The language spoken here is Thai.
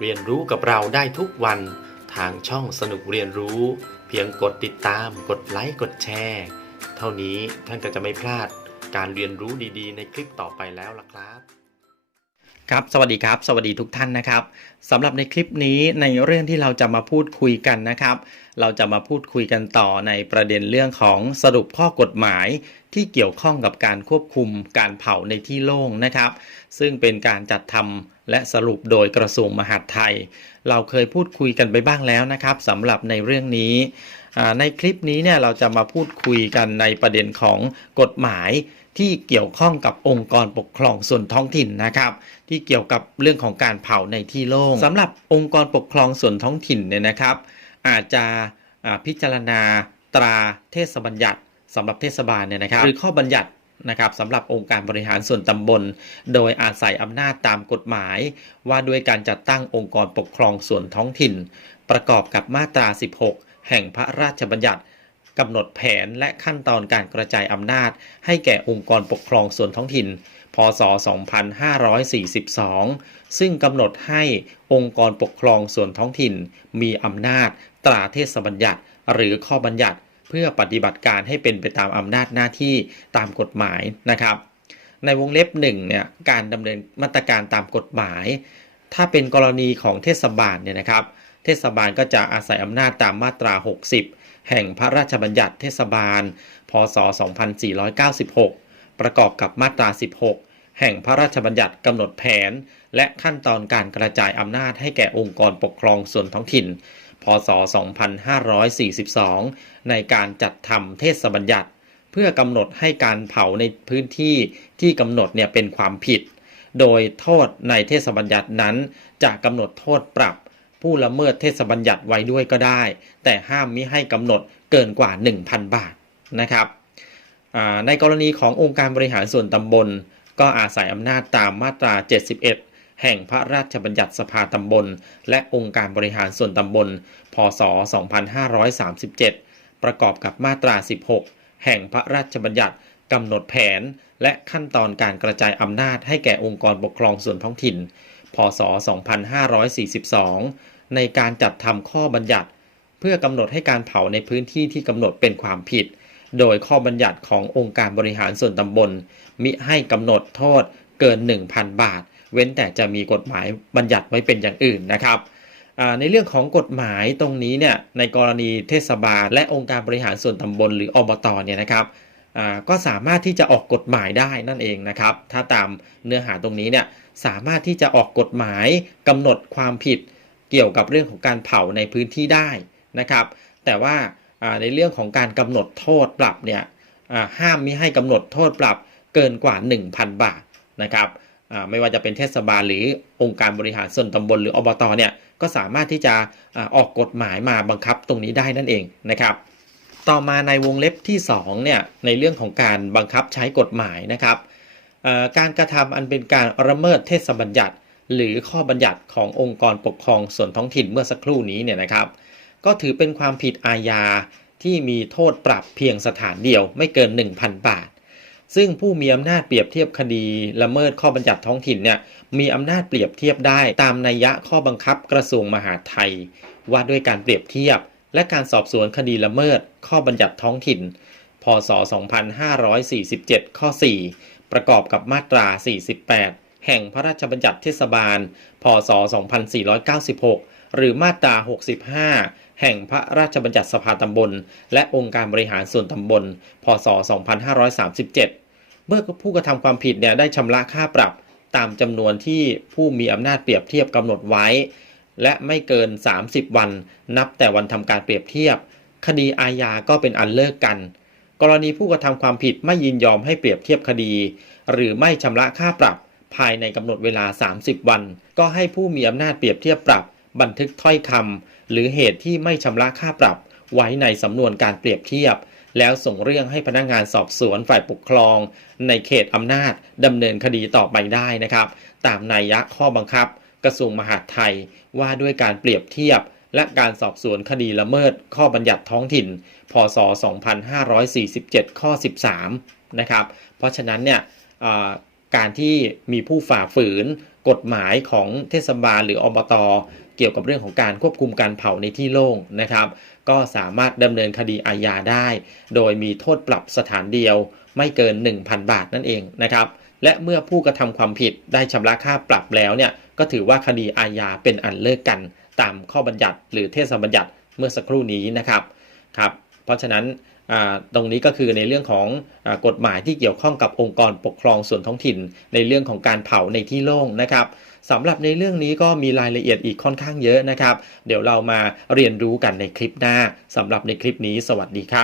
เรียนรู้กับเราได้ทุกวันทางช่องสนุกเรียนรู้ เพียงกดติดตาม กดไลค์กดแชร์เท่านี้ท่านก็จะไม่พลาดการเรียนรู้ดีๆ ในคลิปต่อไปแล้วล่ะครับครับสวัสดีครับ สวัสดีทุกท่านนะครับสำหรับในคลิปนี้ในเรื่องที่เราจะมาพูดคุยกันนะครับ เราจะมาพูดคุยกันต่อในประเด็นเรื่องของสรุปข้อกฎหมาย ที่เกี่ยวข้องกับการควบคุมการเผาในที่โล่งนะครับ ซึ่งเป็นการจัดทำ และสรุปโดยกระทรวงมหาดไทย เราเคยพูดคุยกันไปบ้างแล้วนะครับสำหรับในเรื่องนี้ ในคลิปนี้เนี่ยเราจะมาพูดคุยกันในประเด็นของกฎหมายที่เกี่ยวข้องกับองค์กรปกครองส่วนท้องถิ่นนะครับ ที่เกี่ยวกับเรื่องของการเผาในที่โล่งสำหรับองค์กรปกครองส่วนท้องถิ่นเนี่ยนะครับ อาจจะพิจารณาตราเทศบัญญัติสำหรับเทศบาลเนี่ยนะครับหรือข้อบัญญัติ นะครับสำหรับองค์การบริหารส่วนตำบล โดยอาศัยอำนาจตามกฎหมาย ว่าด้วยการจัดตั้งองค์กรปกครองส่วนท้องถิ่น ประกอบกับมาตรา 16 แห่งพระราชบัญญัติกำหนดแผนและขั้นตอนการกระจายอำนาจ ให้แก่องค์กรปกครองส่วนท้องถิ่น พศ 2542 ซึ่งกำหนดให้องค์กรปกครองส่วนท้องถิ่น มีอำนาจตราเทศบัญญัติ หรือข้อบัญญัติ เพื่อปฏิบัติการให้เป็นไปตามอำนาจหน้าที่ตามกฎหมายนะครับ ในวงเล็บหนึ่งเนี่ยการดำเนินมาตรการตามกฎหมาย ถ้าเป็นกรณีของเทศบาลเนี่ยนะครับ เทศบาลก็จะอาศัยอำนาจตามมาตรา 60 แห่งพระราชบัญญัติเทศบาล พศ 2496 ประกอบกับมาตรา 16 แห่งพระราชบัญญัติกำหนดแผน และขั้นตอนการกระจายอำนาจให้แก่องค์กรปกครองส่วนท้องถิ่น พศ 2542 ในการจัดทำเทศบัญญัติ เพื่อกำหนดให้การเผาในพื้นที่ที่กำหนดเนี่ยเป็นความผิด โดยโทษในเทศบัญญัตินั้น จะกำหนดโทษปรับ ผู้ละเมิดเทศบัญญัติไว้ด้วยก็ได้ แต่ห้ามมิให้กำหนดเกินกว่า 1,000 บาทนะครับในกรณีขององค์การบริหารส่วนตำบล ก็อาศัยอำนาจตามมาตรา 71 แห่งพระราชบัญญัติสภาตำบล และองค์การบริหารส่วนตำบล พศ 2537 ประกอบกับมาตรา 16 แห่งพระราชบัญญัติกำหนดแผน และขั้นตอนการกระจายอำนาจให้แก่องค์กรปกครองส่วนท้องถิ่น พศ 2542 ในการจัดทำข้อบัญญัติ เพื่อกำหนดให้การเผาในพื้นที่ที่กำหนดเป็นความผิด โดยข้อบัญญัติขององค์การบริหารส่วนตำบล มิให้กำหนดโทษเกิน 1,000 บาท เว้นแต่จะมีกฎหมายบัญญัติไว้เป็นอย่างอื่นนะครับในเรื่องของกฎหมายตรงนี้เนี่ยในกรณีเทศบาล และองค์การบริหารส่วนตำบลหรืออบตเนี่ยนะครับก็สามารถที่จะออกกฎหมายได้นั่นเองนะครับ ถ้าตามเนื้อหาตรงนี้เนี่ยสามารถที่จะออกกฎหมายกำหนดความผิดเกี่ยวกับเรื่องของการเผาในพื้นที่ได้นะครับ แต่ว่า ในเรื่องของการกำหนดโทษปรับเนี่ยห้ามมิให้กำหนดโทษปรับเกินกว่า 1,000 บาทนะครับไม่ว่าจะเป็นเทศบาลหรือองค์การบริหารส่วนตำบลหรืออบตเนี่ยก็สามารถที่จะอออกกฎหมายมาบังคับตรงนี้ได้นั่นเองนะครับต่อมาในวงเล็บที่2เนี่ยในเรื่องของการบังคับใช้กฎหมายนะครับการกระทำอันเป็นการละเมิดเทศบัญญัติ หรือข้อบัญญัติขององค์กรปกครองส่วนท้องถิ่นเมื่อสักครู่นี้เนี่ยนะครับ ก็ถือเป็นความผิดอาญาที่มีโทษปรับเพียงสถานเดียวไม่เกิน 1,000 บาท ซึ่งผู้มีอำนาจเปรียบเทียบคดีละเมิดข้อบัญญัติท้องถิ่นเนี่ยมีอำนาจเปรียบเทียบได้ตามนัยยะข้อบังคับกระทรวงมหาดไทย ว่าด้วยการเปรียบเทียบ และการสอบสวนคดีละเมิด ข้อบัญญัติท้องถิ่น พศ 2547 ข้อ 4 ประกอบกับมาตรา 48 แห่งพระราชบัญญัติเทศบาล พศ 2496 หรือมาตรา 65 แห่งพระราชบัญญัติสภาตำบล และองค์การบริหารส่วนตำบล พศ 2537 เมื่อผู้กระทำความผิดเนี่ยได้ชำระค่าปรับตามจำนวนที่ผู้มีอำนาจเปรียบเทียบกำหนดไว้ และไม่เกิน 30 วัน นับแต่วันทำการเปรียบเทียบ คดีอาญาก็เป็นอันเลิกกัน กรณีผู้กระทำความผิดไม่ยินยอมให้เปรียบเทียบคดี หรือไม่ชำระค่าปรับ ภายในกำหนดเวลา 30 วัน ก็ให้ผู้มีอำนาจเปรียบเทียบปรับ บันทึกถ้อยคำหรือเหตุที่ไม่ชำระค่าปรับไว้ในสำนวนการเปรียบเทียบ แล้วส่งเรื่องให้พนักงานสอบสวนฝ่ายปกครอง ในเขตอำนาจดำเนินคดีต่อไปได้นะครับ ตามนัยยะข้อบังคับ กระทรวงมหาดไทยว่าด้วยการเปรียบเทียบ และการสอบสวนคดีละเมิด ข้อบัญญัติท้องถิ่น พศ 2547 ข้อ 13 นะครับ เพราะฉะนั้นเนี่ยการที่มีผู้ฝ่าฝืนกฎหมายของเทศบาลหรืออบต เกี่ยวกับเรื่องของการควบคุมการเผาในที่โล่งนะครับ ก็สามารถดำเนินคดีอาญาได้ โดยมีโทษปรับสถานเดียวไม่เกิน 1,000 บาทนั่นเองนะครับและเมื่อผู้กระทำความผิดได้ชำระค่าปรับแล้วเนี่ยก็ถือว่าคดีอาญาเป็นอันเลิกกัน ตามข้อบัญญัติหรือเทศบัญญัติเมื่อสักครู่นี้นะครับครับเพราะฉะนั้น ตรงนี้ก็คือในเรื่องของอกฎหมายที่เกี่ยวข้องกับองค์กรปกครองส่วนท้องถิ่น ในเรื่องของการเผาในที่โล่งนะครับสำหรับในเรื่องนี้ก็มีรายละเอียดอีกค่อนข้างเยอะนะครับ เดี๋ยวเรามาเรียนรู้กันในคลิปหน้าสำหรับในคลิปนี้สวัสดีครับ